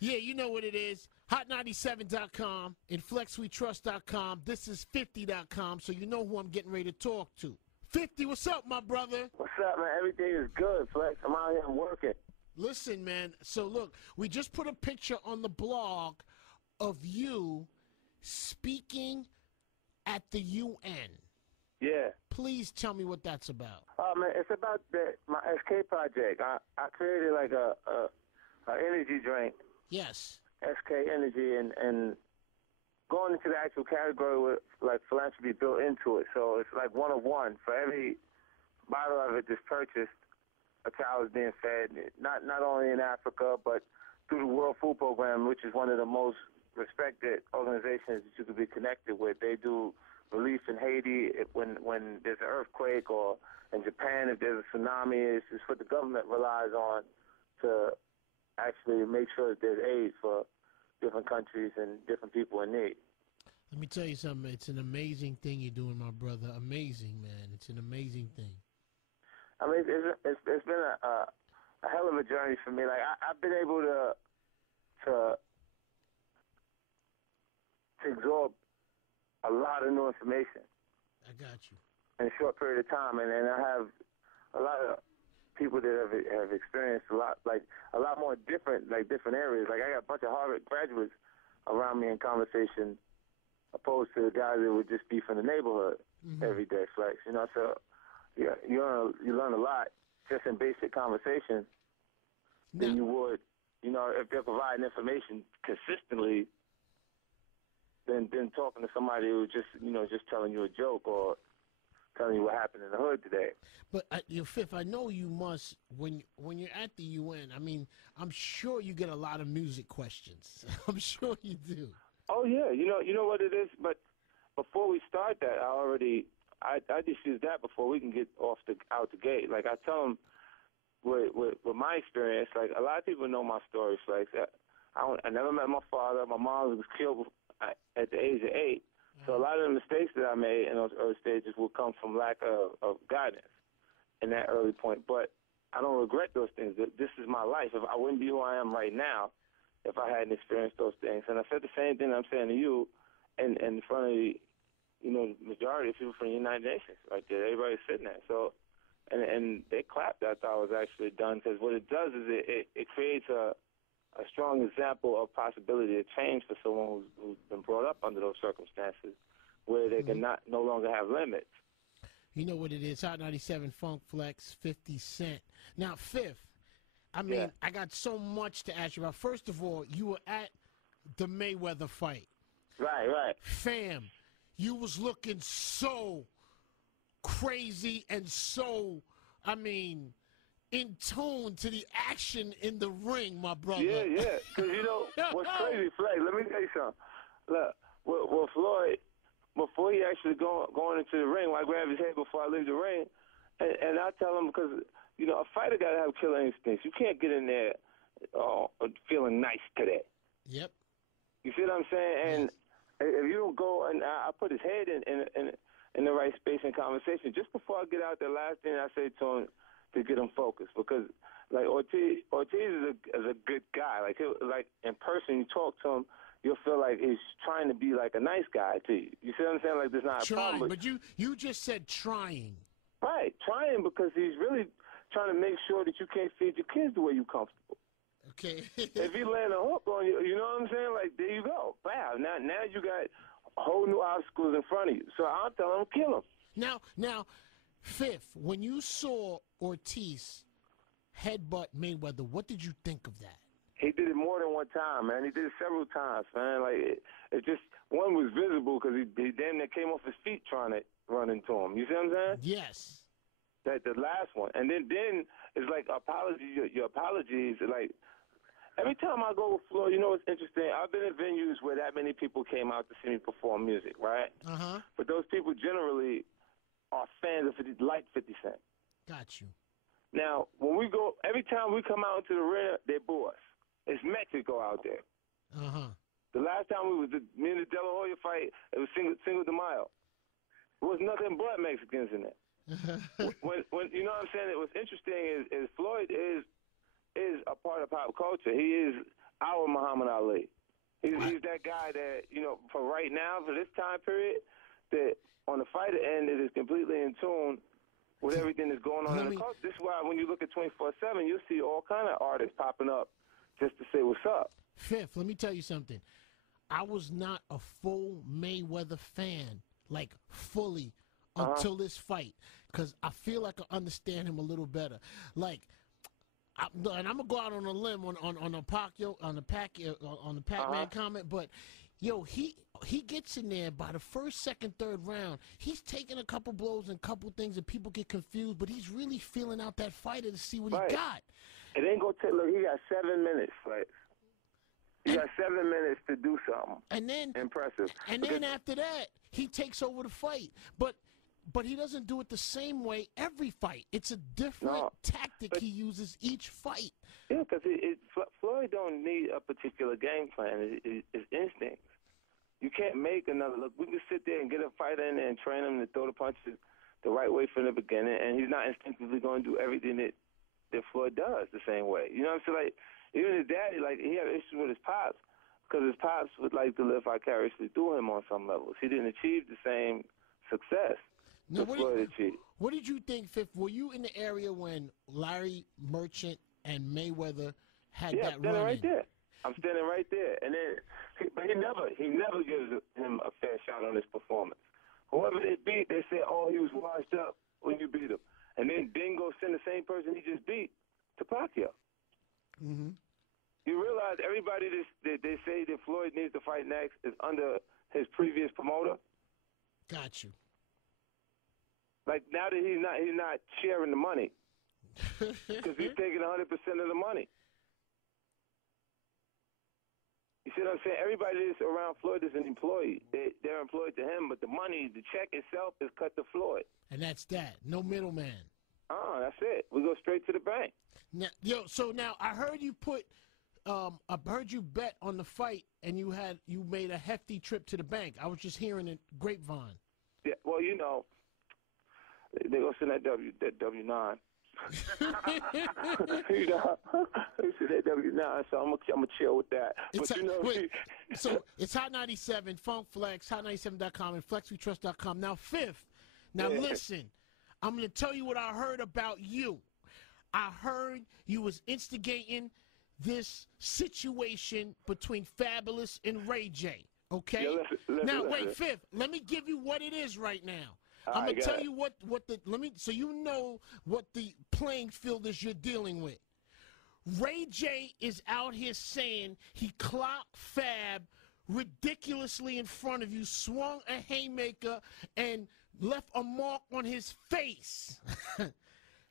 Yeah, you know what it is. Hot97.com and FlexWeTrust.com. This is 50.com, so you know who I'm getting ready to talk to. 50, what's up, my brother? What's up, man? Everything is good, Flex. I'm out here, I'm working. Listen, man, so look, we just put a picture on the blog of you speaking at the UN. Yeah. Please tell me what that's about. Oh, man, it's about my SK project. I created like a energy drink. Yes. SK Energy, and going into the actual category with like philanthropy built into it. So it's like one of one. For every bottle of it that's purchased, a child is being fed, not only in Africa, but through the World Food Program, which is one of the most respected organizations that you could be connected with. They do relief in Haiti when there's an earthquake, or in Japan if there's a tsunami. It's what the government relies on to actually make sure that there's aid for different countries and different people in need. Let me tell you something. It's an amazing thing you're doing, my brother. Amazing, man. It's an amazing thing. I mean, it's been a hell of a journey for me. Like I've been able to absorb a lot of new information. I got you. In a short period of time, and I have a lot of people that have experienced a lot more different areas. Like I got a bunch of Harvard graduates around me in conversation, opposed to the guys that would just be from the neighborhood every day. Flex, you know. So yeah, you learn a lot just in basic conversation than you would, you know, if they're providing information consistently than talking to somebody who's just telling you a joke or telling you what happened in the hood today. But Fifth, I know you must, when you're at the UN, I mean, I'm sure you get a lot of music questions. I'm sure you do. Oh yeah, you know what it is. But before we start that, I just use that before we can get out the gate. Like I tell them with my experience, like a lot of people know my story. Like I never met my father. My mom was killed at the age of 8. So a lot of the mistakes that I made in those early stages will come from lack of guidance in that early point. But I don't regret those things. This is my life. If I wouldn't be who I am right now if I hadn't experienced those things. And I said the same thing I'm saying to you in front of the majority of people from the United Nations right there. Everybody's sitting there. So, and they clapped after I was actually done, because what it does is it creates a strong example of possibility of change for someone who's been brought up under those circumstances where they can no longer have limits. You know what it is, Hot 97 Funk Flex, 50 Cent. Now, Fifth, I mean, I got so much to ask you about. First of all, you were at the Mayweather fight. Right. Fam, you was looking so crazy and so, I mean, in tune to the action in the ring, my brother. Yeah. Because, you know, what's crazy, Flex, let me tell you something. Look, with Floyd, before he actually going into the ring, I grab his head before I leave the ring, and I tell him, because, you know, a fighter got to have killer instincts. You can't get in there feeling nice today. Yep. You see what I'm saying? And yes. If you don't go, and I put his head in the right space in conversation, just before I get out there, last thing I say to him, to get him focused, because like Ortiz is a good guy. Like in person, you talk to him, you'll feel like he's trying to be like a nice guy to you. You see what I'm saying? Like there's not a problem. But you just said trying. Right, trying, because he's really trying to make sure that you can't feed your kids the way you're comfortable. Okay. If he land a hook on you, you know what I'm saying? Like there you go. Wow. Now you got whole new obstacles in front of you. So I'll tell him, kill him. Now, Fifth, when you saw Ortiz headbutt Mayweather, what did you think of that? He did it more than one time, man. He did it several times, man. Like it just, one was visible because he damn near came off his feet trying to run into him. You see what I'm saying? Yes. That the last one, and then it's like your apologies. Like every time I go with Floyd, you know what's interesting? I've been in venues where that many people came out to see me perform music, right? But those people generally are fans of 50 Cent. Got you. Now, when we go, every time we come out into the arena, they boo us. It's Mexico out there. The last time me and the De La Hoya fight, it was Cinco de Mayo. There was nothing but Mexicans in it. when you know what I'm saying? What's interesting is Floyd is a part of pop culture. He is our Muhammad Ali. He's that guy that, you know, for right now, for this time period, that on the fighter end, it is completely in tune with everything that's going on in the culture. This is why when you look at 24/7, you'll see all kind of artists popping up just to say what's up. Fifth, let me tell you something. I was not a full Mayweather fan, like fully, until this fight, because I feel like I understand him a little better. Like, and I'm gonna go out on a limb on the Pac-Man comment, but yo, he gets in there by the first, second, third round. He's taking a couple blows and a couple things, and people get confused. But he's really feeling out that fighter to see what he got. It ain't gonna take. Look, he got 7 minutes, right? He got 7 minutes to do something. And then impressive. And then after that, he takes over the fight. But he doesn't do it the same way every fight. It's a different tactic he uses each fight. Yeah, because Floyd don't need a particular game plan. It's instincts. You can't make another look. We can sit there and get a fighter in there and train him to throw the punches the right way from the beginning, and he's not instinctively going to do everything that Floyd does the same way. You know what I'm saying? Like, even his daddy, like, he had issues with his pops because his pops would like to live vicariously through him on some levels. He didn't achieve the same success. Now, what did you think, Fifth? Were you in the area when Larry Merchant and Mayweather had that run? Yeah, I'm standing right there. I'm standing right there. And then, but he never gives him a fair shot on his performance. Whoever they beat, they say, oh, he was washed up when you beat him. And then Dingo send the same person he just beat to Pacquiao. Mm-hmm. You realize everybody that they say that Floyd needs to fight next is under his previous promoter? Got you. Like, now that he's not sharing the money because he's taking 100% of the money. You see what I'm saying? Everybody that's around Floyd is an employee. They're employed to him, but the money, the check itself is cut to Floyd. And that's that. No middleman. That's it. We go straight to the bank. Now, so now I heard you heard you bet on the fight, and you made a hefty trip to the bank. I was just hearing it grapevine. Yeah, well, you know, they gonna send that W9. You know, they send that W9, so I'm gonna chill with that. But you know, so it's Hot 97 Funk Flex, Hot97.com, and FlexWeTrust.com. Now, Fifth. Now listen, I'm gonna tell you what I heard about you. I heard you was instigating this situation between Fabulous and Ray J. Okay. Yeah, now wait, Fifth. Let me give you what it is right now. I'm gonna tell you so you know what the playing field is you're dealing with. Ray J is out here saying he clocked Fab ridiculously in front of you, swung a haymaker, and left a mark on his face.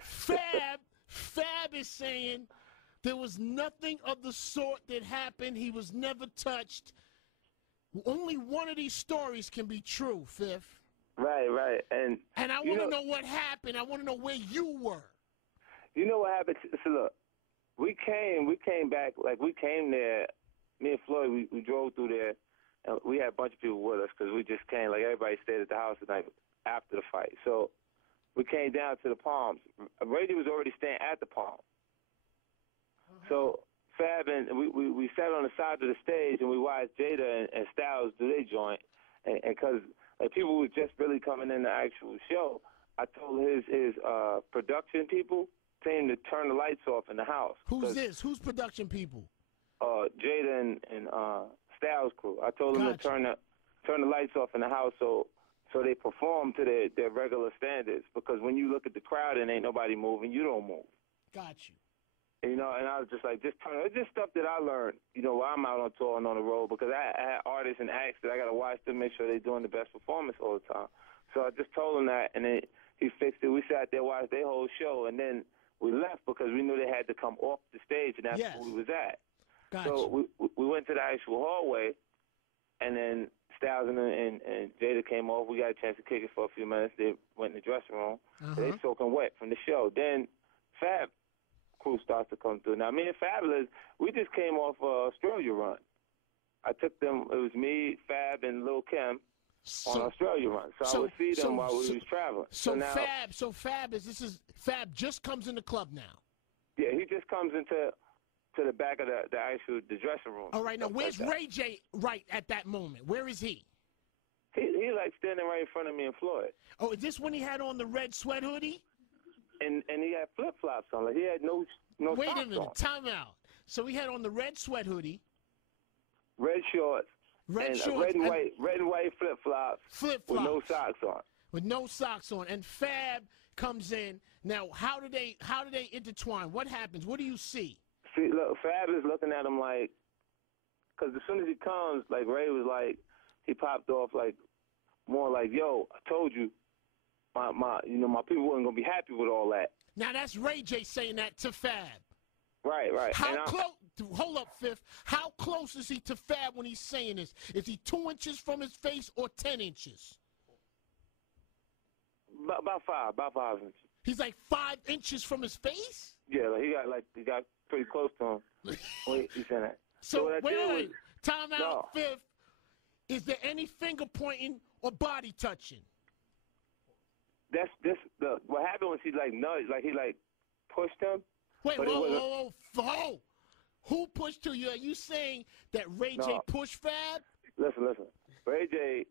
Fab is saying there was nothing of the sort that happened. He was never touched. Only one of these stories can be true, Fifth. Right. And I want to know what happened. I want to know where you were. You know what happened? So look, we came back, like we came there, me and Floyd, we drove through there, and we had a bunch of people with us because we just came, like everybody stayed at the house the night after the fight. So we came down to the Palms. Brady was already staying at the Palms. So Fab and we sat on the side of the stage and we watched Jada and Styles do their joint, and because like people were just really coming in the actual show, I told his production people came to turn the lights off in the house. Who's this? Who's production people? Jada and Styles crew. I told them to turn the lights off in the house so they perform to their regular standards, because when you look at the crowd and ain't nobody moving, you don't move. Got you. You know, and I was just like, it's just stuff that I learned, you know, while I'm out on tour and on the road, because I had artists and acts that I got to watch them, make sure they're doing the best performance all the time. So I just told him that, and then he fixed it. We sat there, watched their whole show, and then we left because we knew they had to come off the stage, and that's where we was at. Gotcha. So we went to the actual hallway, and then Styles and Jada came off. We got a chance to kick it for a few minutes. They went in the dressing room. They soaking wet from the show. Then Fab crew starts to come through. Now, me and Fabulous, we just came off Australia run. I took them, it was me, Fab, and Lil' Kim on Australia run. So I would see them while we was traveling. So Fab just comes in the club now. Yeah, he just comes into to the back of the actual the dressing room. All right, now where's Ray J right at that moment? Where is he? He like standing right in front of me and Floyd. Oh, is this when he had on the red sweat hoodie? And he had flip flops on. Like he had no Wait socks a minute, on. time out. So he had on the red sweat hoodie, red shorts, red and white flip flops, with no socks on. With no socks on, and Fab comes in. Now, how do they intertwine? What happens? What do you see? See, look, Fab is looking at him like, because as soon as he comes, like Ray was like, he popped off like, more like, yo, I told you, my people weren't gonna be happy with all that. Now that's Ray J saying that to Fab. Right. How close? Hold up, Fifth. How close is he to Fab when he's saying this? Is he 2 inches from his face or 10 inches? About 5 inches. He's like 5 inches from his face? Yeah, he got pretty close to him. Wait, he's saying that. So wait. Time out, Fifth. Is there any finger pointing or body touching? What happened was he like nudged, like he like pushed him. Wait, whoa. Who pushed you? Are you saying that Ray J pushed Fab? Listen. Ray J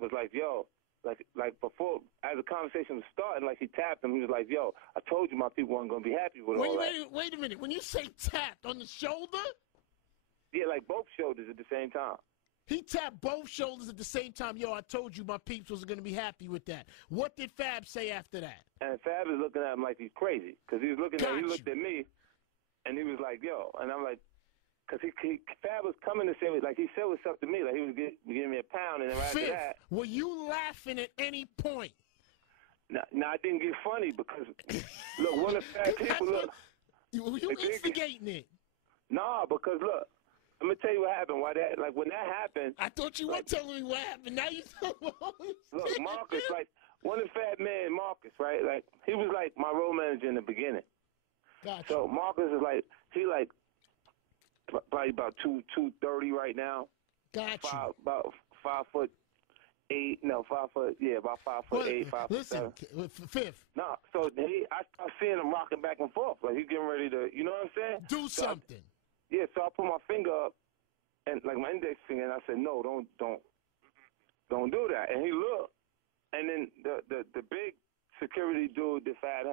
was like, yo, like before, as the conversation was starting, like he tapped him. He was like, yo, I told you my people weren't gonna be happy with all that. Wait a minute. When you say tapped on the shoulder? Yeah, like both shoulders at the same time. He tapped both shoulders at the same time. Yo, I told you my peeps wasn't going to be happy with that. What did Fab say after that? And Fab is looking at him like he's crazy. Because he looked at me, and he was like, yo. And I'm like, because Fab was coming to say, like he said what's up to me. Like he was giving me a pound, and then right after that. Were you laughing at any point? No, I didn't get funny because, look, one of the Fab people, look. Were you instigating it? Nah, because look. I'm gonna tell you what happened. When that happened, I thought you were telling me what happened. Now you tell me. Look, Marcus, like one of the Fat Man, Marcus, right? Like he was like my role manager in the beginning. Gotcha. So Marcus is like probably about 230 right now. Gotcha. About 5'8". No, 5 foot. Yeah, about 5'8", 5'7". Listen, Fifth. No, so I start seeing him rocking back and forth, like he's getting ready to. You know what I'm saying? Do something. Yeah, so I put my finger up, and like my index finger, and I said, "No, don't do that." And he looked, and then the big security dude that Fab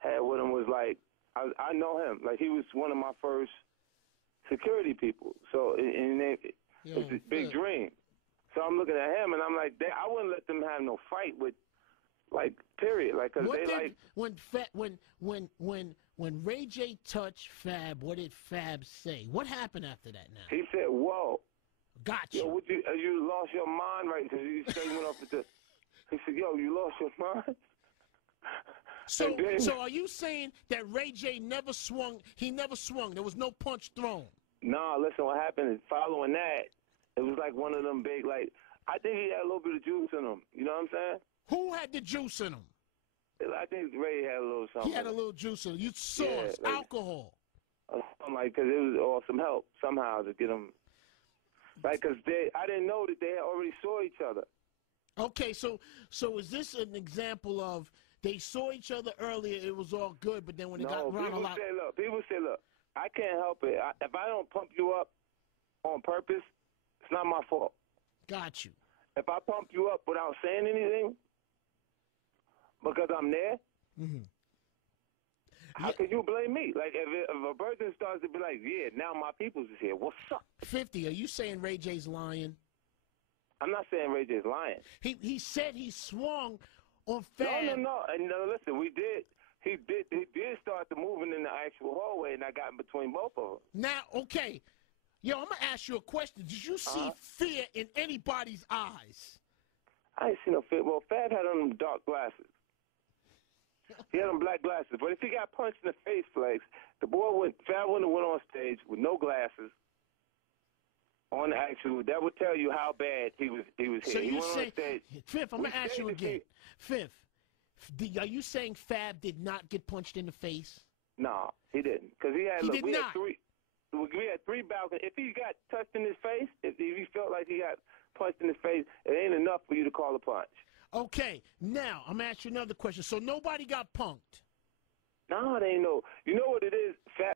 had with him was like, I know him, like he was one of my first security people. So it's a big dream. So I'm looking at him, and I'm like, I wouldn't let them have no fight with, like, period, like, cause when Ray J touched Fab, what did Fab say? What happened after that now? He said, whoa. Gotcha. Yo, you lost your mind right because you said you went off with the... He said, yo, you lost your mind? So are you saying that Ray J never swung? He never swung. There was no punch thrown. No, listen, what happened is following that, it was like one of them big, like, I think he had a little bit of juice in him. You know what I'm saying? Who had the juice in him? I think Ray had a little something. He had a little juice in him. You saw alcohol. Like, because it was all some help somehow to get him. Like, because I didn't know that they already saw each other. Okay, so is this an example of they saw each other earlier, it was all good, but then when it got around a lot... People say, look, I can't help it. If I don't pump you up on purpose, it's not my fault. Got you. If I pump you up without saying anything, because I'm there, how can you blame me? Like, if a person starts to be like, yeah, now my people's is here, what's up? 50, are you saying Ray J's lying? I'm not saying Ray J's lying. He said he swung on Fab. No. And listen, he did start to moving in the actual hallway, and I got in between both of them. Now, okay. Yo, I'm going to ask you a question. Did you see fear in anybody's eyes? I ain't seen no fear. Well, Fab had on them dark glasses. He had on black glasses. But if he got punched in the face, Flex, Fab wouldn't have went on stage with no glasses on the actual. That would tell you how bad he was hit. So he you say, on stage. Fifth, I'm going to ask you again. Fifth, are you saying Fab did not get punched in the face? No, he didn't. Because we had three balconies. If he got touched in his face, if he felt like he got punched in his face, it ain't enough for you to call a punch. Okay, now I'm gonna ask you another question. So nobody got punked? No, it ain't no. You know what it is? Fat